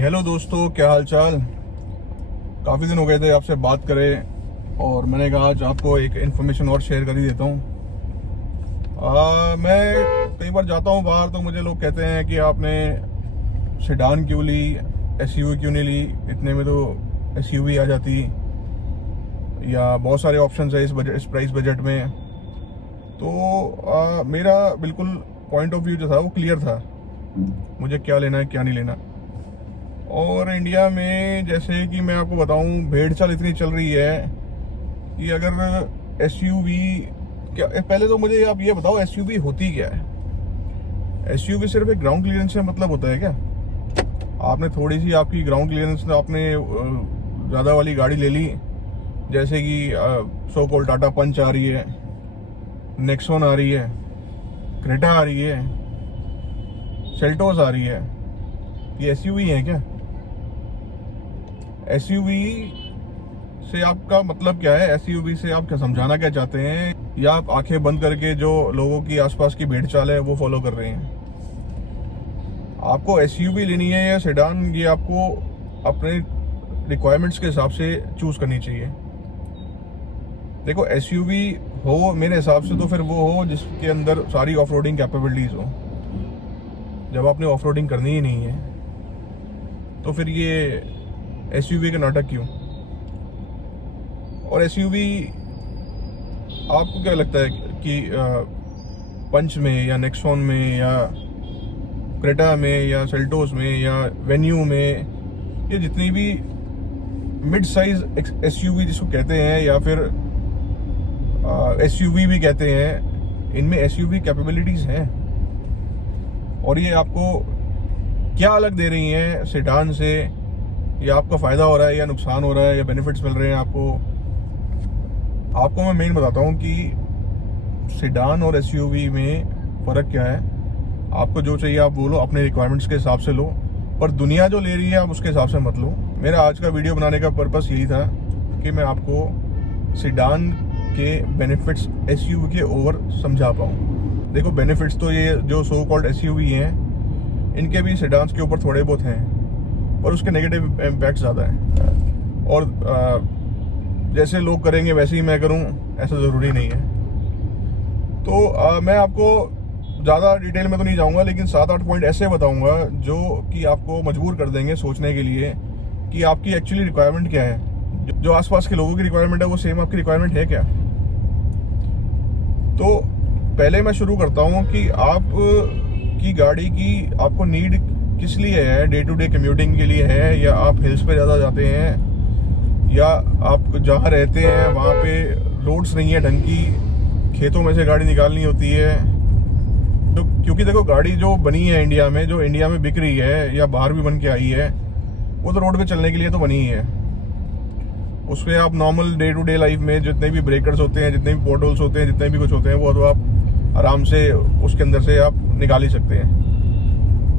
Hello दोस्तों, क्या हाल चाल। काफ़ी दिन हो गए थे आपसे बात करें और मैंने कहा आज आपको एक इन्फॉर्मेशन और शेयर कर ही देता हूँ। मैं कई बार जाता हूँ बाहर तो मुझे लोग कहते हैं कि आपने सेडान क्यों ली, एसयूवी क्यों नहीं ली, इतने में तो एसयूवी आ जाती, या बहुत सारे ऑप्शंस है इस प्राइस बजट में। तो मेरा बिल्कुल पॉइंट ऑफ व्यू जो था वो क्लियर था, मुझे क्या लेना है क्या नहीं लेना। और इंडिया में जैसे कि मैं आपको बताऊं, भेड़ चाल इतनी चल रही है कि अगर एसयूवी क्या, पहले तो मुझे आप ये बताओ एसयूवी होती क्या है। एसयूवी सिर्फ एक ग्राउंड क्लियरेंस से मतलब होता है क्या? आपने थोड़ी सी आपकी ग्राउंड क्लियरेंस में आपने ज़्यादा वाली गाड़ी ले ली, जैसे कि सो कॉल्ड टाटा पंच आ रही है, नेक्सॉन आ रही है, क्रेटा आ रही है, सेल्टोस आ रही है, ये एसयूवी है क्या? एसयूवी से आपका मतलब क्या है? एसयूवी से आप क्या समझाना क्या चाहते हैं? या आप आंखें बंद करके जो लोगों की आसपास की भेड़ चाल है वो फॉलो कर रहे हैं? आपको एसयूवी लेनी है या सेडान, ये आपको अपने रिक्वायरमेंट्स के हिसाब से चूज करनी चाहिए। देखो, एसयूवी हो मेरे हिसाब से तो फिर वो हो जिसके अंदर सारी ऑफ रोडिंग कैपेबिलिटीज हो। जब आपने ऑफ रोडिंग करनी ही नहीं है तो फिर ये एसयूवी का नाटक क्यों? और एसयूवी आपको क्या लगता है कि पंच में या नेक्सॉन में या क्रेटा में या सेल्टोस में या वेन्यू में, ये जितनी भी मिड साइज एसयूवी जिसको कहते हैं या फिर एसयूवी भी कहते हैं, इनमें एसयूवी कैपेबिलिटीज हैं। और ये आपको क्या अलग दे रही हैं सेडान से? या आपका फायदा हो रहा है या नुकसान हो रहा है या बेनिफिट्स मिल रहे हैं आपको मैं मेन बताता हूँ कि सेडान और एसयूवी में फ़र्क क्या है। आपको जो चाहिए आप वो लो, अपने रिक्वायरमेंट्स के हिसाब से लो, पर दुनिया जो ले रही है आप उसके हिसाब से मत लो। मेरा आज का वीडियो बनाने का पर्पस यही था कि मैं आपको सेडान के बेनिफिट्स एसयूवी के ओवर समझा पाऊँ। देखो, बेनिफिट्स तो ये जो सो कॉल्ड एसयूवी हैं इनके भी सेडान्स के ऊपर थोड़े बहुत हैं, और उसके नेगेटिव इम्पैक्ट ज़्यादा है। और जैसे लोग करेंगे वैसे ही मैं करूं, ऐसा ज़रूरी नहीं है। तो मैं आपको ज़्यादा डिटेल में तो नहीं जाऊंगा, लेकिन 7-8 पॉइंट ऐसे बताऊंगा जो कि आपको मजबूर कर देंगे सोचने के लिए कि आपकी एक्चुअली रिक्वायरमेंट क्या है। जो आसपास के लोगों की रिक्वायरमेंट है वो सेम आपकी रिक्वायरमेंट है क्या? तो पहले मैं शुरू करता हूँ कि आप की गाड़ी की आपको नीड किस लिए है। डे टू डे कम्यूटिंग के लिए है, या आप हिल्स पे ज़्यादा जाते हैं, या आप जहाँ रहते हैं वहाँ पे रोड्स नहीं है ढंग की, खेतों में से गाड़ी निकालनी होती है। तो क्योंकि देखो, गाड़ी जो बनी है इंडिया में, जो इंडिया में बिक रही है या बाहर भी बन के आई है, वो तो रोड पे चलने के लिए तो बनी ही है। उस पर आप normal day to day life में जितने भी ब्रेकर्स होते हैं, जितने भी पोर्ट होल्स होते हैं, जितने भी कुछ होते हैं, वो तो आप आराम से उसके अंदर से आप निकाल ही सकते हैं।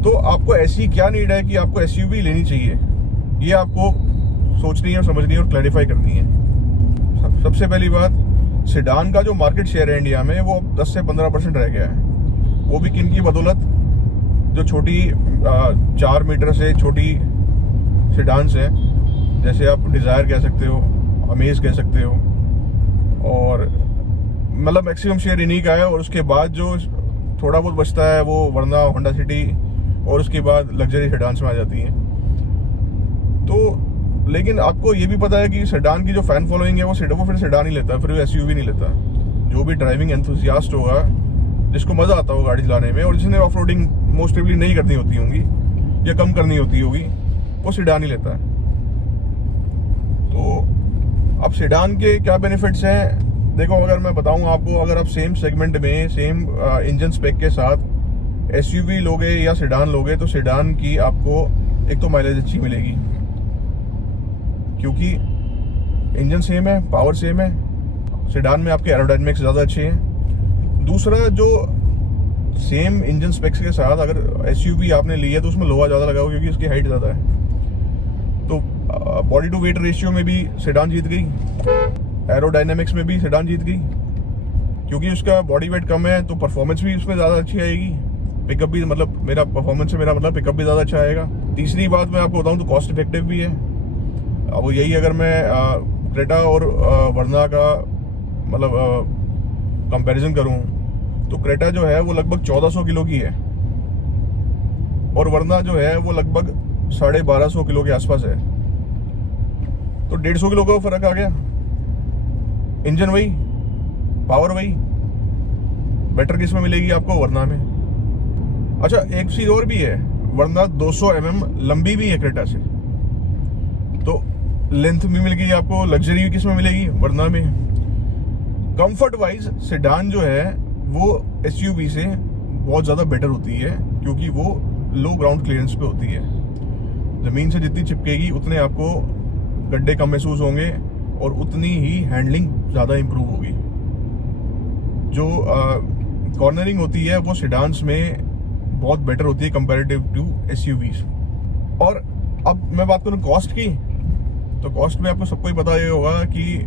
तो आपको ऐसी क्या नीड है कि आपको एसयूवी लेनी चाहिए, ये आपको सोचनी है और समझनी है और क्लैरिफाई करनी है। सबसे पहली बात, सेडान का जो मार्केट शेयर है इंडिया में वो 10 से 15% रह गया है। वो भी किन की बदौलत? जो छोटी 4 मीटर से छोटी सेडान्स हैं, जैसे आप डिज़ायर कह सकते हो, अमेज कह सकते हो, और मतलब मैक्सिमम शेयर इन्हीं का है। और उसके बाद जो थोड़ा बहुत बचता है वो वरना होंडा सिटी और उसके बाद लग्जरी सेडान्स में आ जाती हैं। तो लेकिन आपको ये भी पता है कि सेडान की जो फैन फॉलोइंग है वो फिर सेडान ही लेता है, फिर वो एसयूवी नहीं लेता। जो भी ड्राइविंग एंथुसियास्ट होगा, जिसको मज़ा आता हो गाड़ी चलाने में, और जिसने ऑफ रोडिंग मोस्टली नहीं करनी होती होंगी या कम करनी होती होगी, वो सेडान ही लेता है। तो अब सेडान के क्या बेनिफिट्स हैं? देखो, अगर मैं बताऊं आपको, अगर आप सेम सेगमेंट में सेम इंजन स्पेक के साथ एसयूवी लोगे या सेडान लोगे, तो सेडान की आपको एक तो माइलेज अच्छी मिलेगी क्योंकि इंजन सेम है, पावर सेम है। सेडान में आपके एरोडायनेमिक्स ज़्यादा अच्छे हैं। दूसरा, जो सेम इंजन स्पेक्स के साथ अगर एसयूवी आपने ली है तो उसमें लोहा ज़्यादा लगा हुआ क्योंकि उसकी हाइट ज़्यादा है। तो बॉडी टू वेट रेशियो में भी सेडान जीत गई, एरोडायनेमिक्स में भी सेडान जीत गई, क्योंकि उसका बॉडी वेट कम है तो परफॉर्मेंस भी उसमें ज़्यादा अच्छी आएगी, पिकअप भी, मतलब मेरा परफॉर्मेंस से मेरा मतलब पिकअप भी ज़्यादा अच्छा आएगा। तीसरी बात मैं आपको बताऊं तो कॉस्ट इफेक्टिव भी है। अब वो यही, अगर मैं क्रेटा और वर्ना का मतलब कंपैरिजन करूं तो क्रेटा जो है वो लगभग 1400 किलो की है और वर्ना जो है वो लगभग 1250 किलो के आसपास है। तो 150 किलो का फर्क आ गया। इंजन वही, पावर वही, बेटर किस में मिलेगी आपको? वर्ना में। अच्छा, एक चीज और भी है, वर्ना 200 mm लंबी भी है क्रेटा से, तो लेंथ भी मिल गई आपको। लग्जरी किस में मिलेगी? वर्ना में। कंफर्ट वाइज सेडान जो है वो एसयूवी से बहुत ज़्यादा बेटर होती है, क्योंकि वो लो ग्राउंड क्लियरेंस पे होती है। ज़मीन से जितनी चिपकेगी उतने आपको गड्ढे कम महसूस होंगे और उतनी ही हैंडलिंग ज़्यादा इम्प्रूव होगी। जो कॉर्नरिंग होती है वो सेडान्स में बहुत बेटर होती है कंपैरेटिव टू एसयूवीज। और अब मैं बात करूँ कॉस्ट की, तो कॉस्ट में आपको सबको ही पता ये होगा कि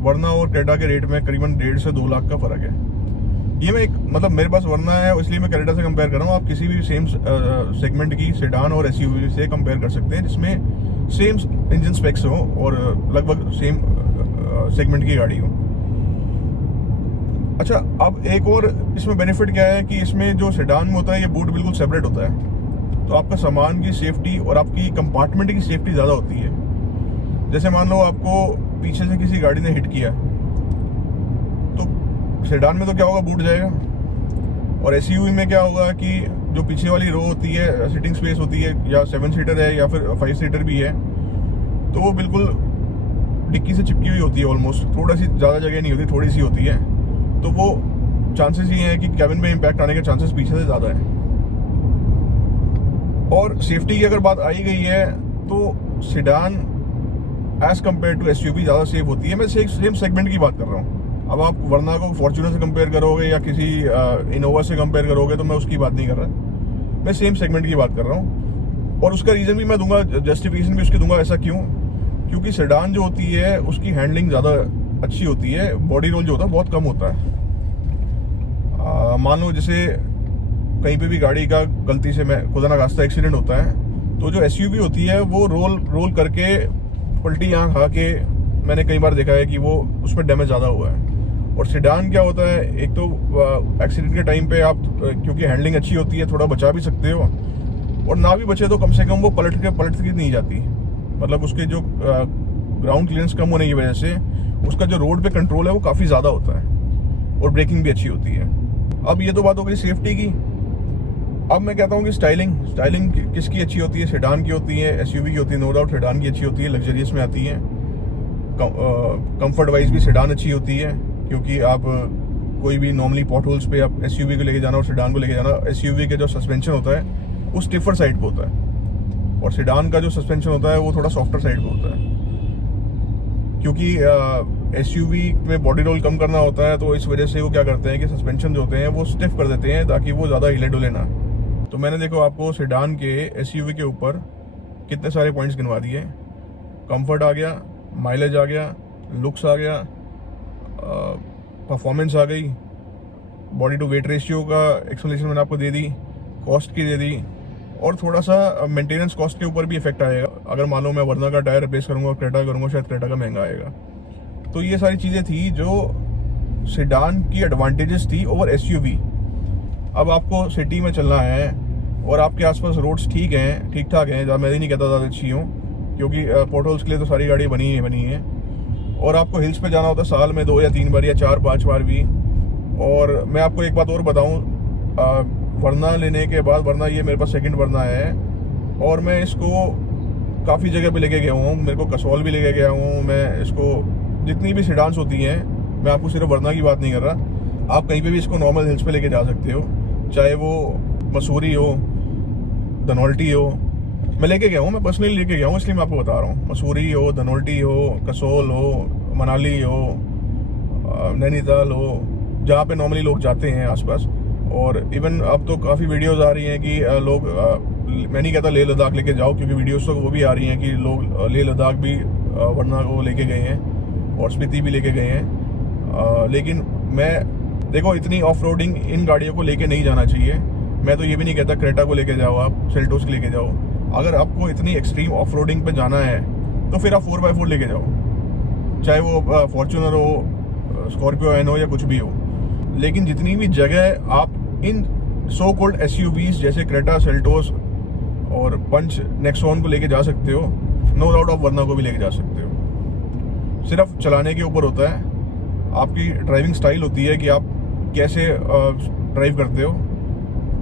वर्ना और क्रेटा के रेट में करीबन 1.5 से 2 लाख का फर्क है। ये मैं एक मतलब मेरे पास वर्ना है इसलिए मैं क्रेटा से कंपेयर कर रहा हूँ। आप किसी भी सेम सेगमेंट की सेडान और एसयूवी से कंपेयर कर सकते हैं जिसमें सेम इंजन स्पेक्स हो और लगभग सेम सेगमेंट की गाड़ी हो। अच्छा, अब एक और इसमें बेनिफिट क्या है कि इसमें जो सेडान में होता है ये बूट बिल्कुल सेपरेट होता है, तो आपका सामान की सेफ्टी और आपकी कंपार्टमेंट की सेफ्टी ज़्यादा होती है। जैसे मान लो आपको पीछे से किसी गाड़ी ने हिट किया तो सेडान में तो क्या होगा, बूट जाएगा। और एसयूवी में क्या होगा कि जो पीछे वाली रो होती है, सिटिंग स्पेस होती है, या 7 सीटर है या फिर 5 सीटर भी है, तो वो बिल्कुल डिक्की से चिपकी हुई होती है ऑलमोस्ट। थोड़ा सी ज़्यादा जगह नहीं होती, थोड़ी सी होती है, तो वो चांसेस ये हैं कि कैबिन में इम्पैक्ट आने के चांसेस पीछे से ज़्यादा हैं। और सेफ्टी की अगर बात आई गई है तो sedan as compare to SUV ज़्यादा सेफ होती है। मैं सेम सेगमेंट की बात कर रहा हूँ। अब आप वर्ना को फॉर्च्यूनर से कंपेयर करोगे या किसी इनोवा से कंपेयर करोगे तो मैं उसकी बात नहीं कर रहा, मैं सेम सेगमेंट की बात कर रहा हूँ। और उसका रीज़न भी मैं दूंगा, जस्टिफिकेशन भी उसकी दूंगा। ऐसा क्यों? क्योंकि सेडान जो होती है उसकी हैंडलिंग ज़्यादा अच्छी होती है, बॉडी रोल जो होता है बहुत कम होता है। मान लो जैसे कहीं पे भी गाड़ी का गलती से मैं खुदा ना खास्ता एक्सीडेंट होता है, तो जो एसयूवी होती है वो रोल करके पलटी आँख खा के मैंने कई बार देखा है कि वो उसमें डैमेज ज़्यादा हुआ है। और सेडान क्या होता है, एक तो एक्सीडेंट के टाइम पे आप क्योंकि हैंडलिंग अच्छी होती है थोड़ा बचा भी सकते हो, और ना भी बचे तो कम से कम वो पलट के नहीं जाती। मतलब उसके जो ग्राउंड क्लियरेंस कम होने की वजह से उसका जो रोड पे कंट्रोल है वो काफ़ी ज़्यादा होता है और ब्रेकिंग भी अच्छी होती है। अब ये तो बात हो गई सेफ्टी की। अब मैं कहता हूँ कि स्टाइलिंग किसकी अच्छी होती है? सेडान की होती है, एसयूवी की होती है। नो डाउट सेडान की अच्छी होती है, लग्जरियस में आती है। कंफर्ट वाइज भी सेडान अच्छी होती है, क्योंकि आप कोई भी नॉर्मली पॉट होल्स पे आप एसयूवी को लेके जाना और सेडान को लेके जाना, एसयूवी के जो सस्पेंशन होता है वो स्टिफर साइड पे होता है और सेडान का जो सस्पेंशन होता है वो थोड़ा सॉफ्टर साइड पे होता है। क्योंकि एसयूवी में बॉडी रोल कम करना होता है, तो इस वजह से वो क्या करते हैं कि सस्पेंशन जो होते हैं वो स्टिफ कर देते हैं ताकि वो ज़्यादा हिले डुले ना। तो मैंने देखो आपको सेडान के एसयूवी के ऊपर कितने सारे पॉइंट्स गिनवा दिए। कंफर्ट आ गया, माइलेज आ गया, लुक्स आ गया, परफॉर्मेंस आ गई, बॉडी टू वेट रेशियो का एक्सप्लेनेशन मैंने आपको दे दी, कॉस्ट की दे दी, और थोड़ा सा मेंटेनेंस कॉस्ट के ऊपर भी इफेक्ट आएगा। अगर मान लो मैं वर्ना का टायर रिप्लेस करूंगा और क्रेटा करूंगा, शायद क्रेटा का महंगा आएगा। तो ये सारी चीज़ें थी जो सेडान की एडवांटेजेस थी ओवर एसयूवी। अब आपको सिटी में चलना है और आपके आसपास रोड्स ठीक ठाक हैं, मैं नहीं कहता ज़्यादा अच्छी हूँ, क्योंकि पोर्टहोल्स के लिए तो सारी गाड़ी बनी है, और आपको हिल्स पे जाना होता है साल में 2 या 3 बार या 4-5 बार भी। और मैं आपको एक बात और बताऊँ, वर्ना लेने के बाद, वर्ना ये मेरे पास सेकंड वर्ना है और मैं इसको काफ़ी जगह पे लेके गया हूँ। मेरे को कसौल भी लेके गया हूँ मैं इसको। जितनी भी सेडान्स होती हैं, मैं आपको सिर्फ वर्ना की बात नहीं कर रहा, आप कहीं पे भी इसको नॉर्मल हिल्स पे लेके जा सकते हो, चाहे वो मसूरी हो, धनौल्टी हो। मैं लेके गया हूँ, मैं पर्सनली लेके गया हूँ, इसलिए मैं आपको बता रहा हूँ। मसूरी हो, धनौल्टी हो, कसौल हो, मनाली हो, नैनीताल हो, जहाँ पे नॉर्मली लोग जाते हैं आसपास। और इवन अब तो काफ़ी वीडियोस आ रही हैं कि लोग, मैं नहीं कहता लेह लद्दाख लेके जाओ, क्योंकि वीडियोस तो वो भी आ रही हैं कि लोग लेह लद्दाख भी वर्ना को लेके गए हैं और स्पीति भी लेके गए हैं। लेकिन मैं देखो, इतनी ऑफ रोडिंग इन गाड़ियों को लेके नहीं जाना चाहिए। मैं तो ये भी नहीं कहता क्रेटा को लेके जाओ, आप सेल्टोस लेके जाओ। अगर आपको इतनी एक्सट्रीम ऑफ रोडिंग पे जाना है तो फिर आप 4x4 लेके जाओ, चाहे वो फॉर्च्यूनर हो, स्कॉर्पियो एन हो या कुछ भी हो। लेकिन जितनी भी जगह आप इन सो कॉल्ड एसयूवीज जैसे क्रेटा, सेल्टोस और पंच, नेक्सॉन को लेके जा सकते हो, नो डाउट आप वर्ना को भी लेके जा सकते हो। सिर्फ चलाने के ऊपर होता है, आपकी ड्राइविंग स्टाइल होती है कि आप कैसे ड्राइव करते हो।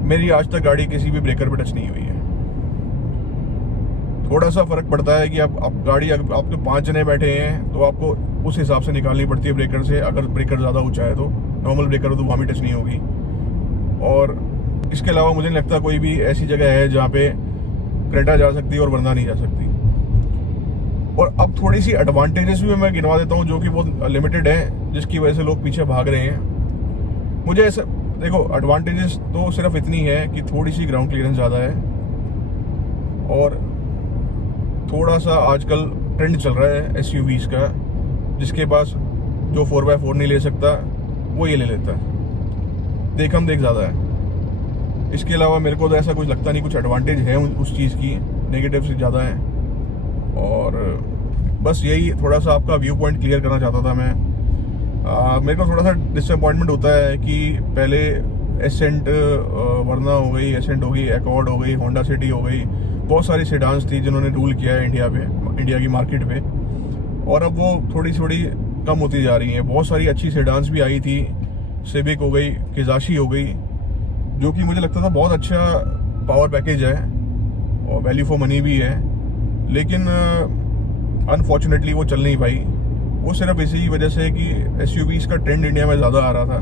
मेरी आज तक गाड़ी किसी भी ब्रेकर पे टच नहीं हुई है। थोड़ा सा फर्क पड़ता है कि आप गाड़ी, अगर आपके 5 जने बैठे हैं तो आपको उस हिसाब से निकालनी पड़ती है ब्रेकर से। अगर ब्रेकर ज़्यादा ऊंचा है तो नॉर्मल ब्रेकर हो तो वहाँ भी टच नहीं होगी। और इसके अलावा मुझे नहीं लगता कोई भी ऐसी जगह है जहाँ पे क्रेटा जा सकती है और वर्ना नहीं जा सकती। और अब थोड़ी सी एडवांटेजेस भी मैं गिनवा देता हूँ जो कि बहुत लिमिटेड है, जिसकी वजह से लोग पीछे भाग रहे हैं। मुझे ऐसा देखो, एडवांटेजेस तो सिर्फ इतनी है कि थोड़ी सी ग्राउंड क्लियरेंस ज़्यादा है और थोड़ा सा आजकल ट्रेंड चल रहा है एसयूवीज का, जिसके पास जो 4x4 नहीं ले सकता वो ये ले लेता है। देखम देख ज़्यादा है। इसके अलावा मेरे को तो ऐसा कुछ लगता नहीं कुछ एडवांटेज है उस चीज़ की, नेगेटिव से ज़्यादा है। और बस यही थोड़ा सा आपका व्यू पॉइंट क्लियर करना चाहता था मैं। मेरे को थोड़ा सा डिसअपॉइंटमेंट होता है कि पहले एसेंट वर्ना हो गई, एसेंट हो गई, एकॉर्ड हो गई, होंडा सिटी हो गई, बहुत सारी सेडान्स थी जिन्होंने रूल किया है इंडिया की मार्केट पे, और अब वो थोड़ी थोड़ी कम होती जा रही हैं। बहुत सारी अच्छी सेडान्स भी आई थी, सिविक हो गई, किजाशी हो गई, जो कि मुझे लगता था बहुत अच्छा पावर पैकेज है और वैल्यू फॉर मनी भी है, लेकिन अनफॉर्चुनेटली वो चल नहीं पाई। वो सिर्फ इसी वजह से कि एसयूवीज का ट्रेंड इंडिया में ज़्यादा आ रहा था।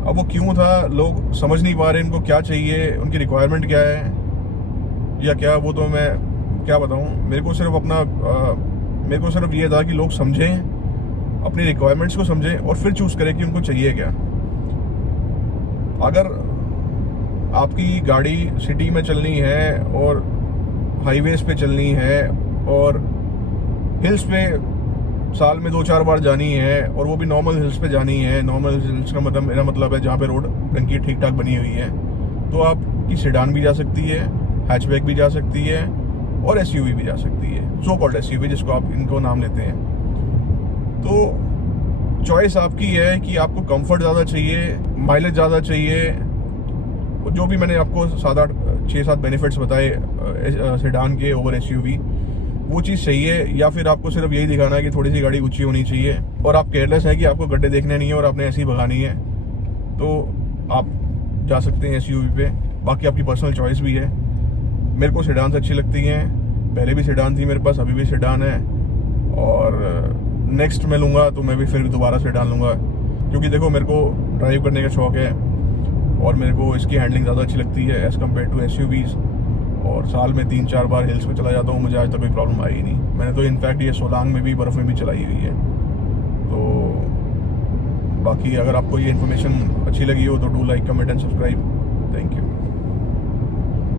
अब वो क्यों था, लोग समझ नहीं पा रहे इनको क्या चाहिए, उनकी रिक्वायरमेंट क्या है या क्या, वो तो मैं क्या बताऊं। मेरे को सिर्फ ये था कि लोग समझें, अपनी रिक्वायरमेंट्स को समझें और फिर चूज़ करें कि उनको चाहिए क्या। अगर आपकी गाड़ी सिटी में चलनी है और हाईवेज पे चलनी है और हिल्स पे साल में 2-4 बार जानी है, और वो भी नॉर्मल हिल्स पे जानी है, नॉर्मल हिल्स का मतलब मेरा मतलब है जहाँ पे रोड टंकी ठीक ठाक बनी हुई है, तो आपकी सेडान भी जा सकती है, हैचबैक भी जा सकती है और एसयूवी भी जा सकती है, सो कॉल्ड एसयूवी जिसको आप इनको नाम लेते हैं। तो चॉइस आपकी है कि आपको कंफर्ट ज़्यादा चाहिए, माइलेज ज़्यादा चाहिए, जो भी मैंने आपको 6-7 बेनिफिट्स बताए सेडान के ओवर एसयूवी, वो चीज़ चाहिए, या फिर आपको सिर्फ यही दिखाना है कि थोड़ी सी गाड़ी ऊंची होनी चाहिए और आप केयरलेस है कि आपको गड्ढे देखने नहीं है और आपने ऐसी भगानी है, तो आप जा सकते हैं एसयूवी पे। बाकी आपकी पर्सनल चॉइस भी है। मेरे को सेडान अच्छी लगती हैं, पहले भी सेडान थी मेरे पास, अभी भी सेडान है, और नेक्स्ट मैं लूँगा तो मैं भी फिर दोबारा सेडान लूँगा, क्योंकि देखो मेरे को ड्राइव करने का शौक है और मेरे को इसकी हैंडलिंग ज़्यादा अच्छी लगती है एज़ कम्पेयर टू एसयूवीज़। और साल में 3-4 बार हिल्स पे चला जाता हूँ, मुझे आज तक कोई प्रॉब्लम आई ही नहीं। मैंने तो इनफैक्ट ये सोलांग में भी, बर्फ़ में भी चलाई हुई है। तो बाकी अगर आपको ये इन्फॉर्मेशन अच्छी लगी हो तो do like, comment and subscribe. Thank you.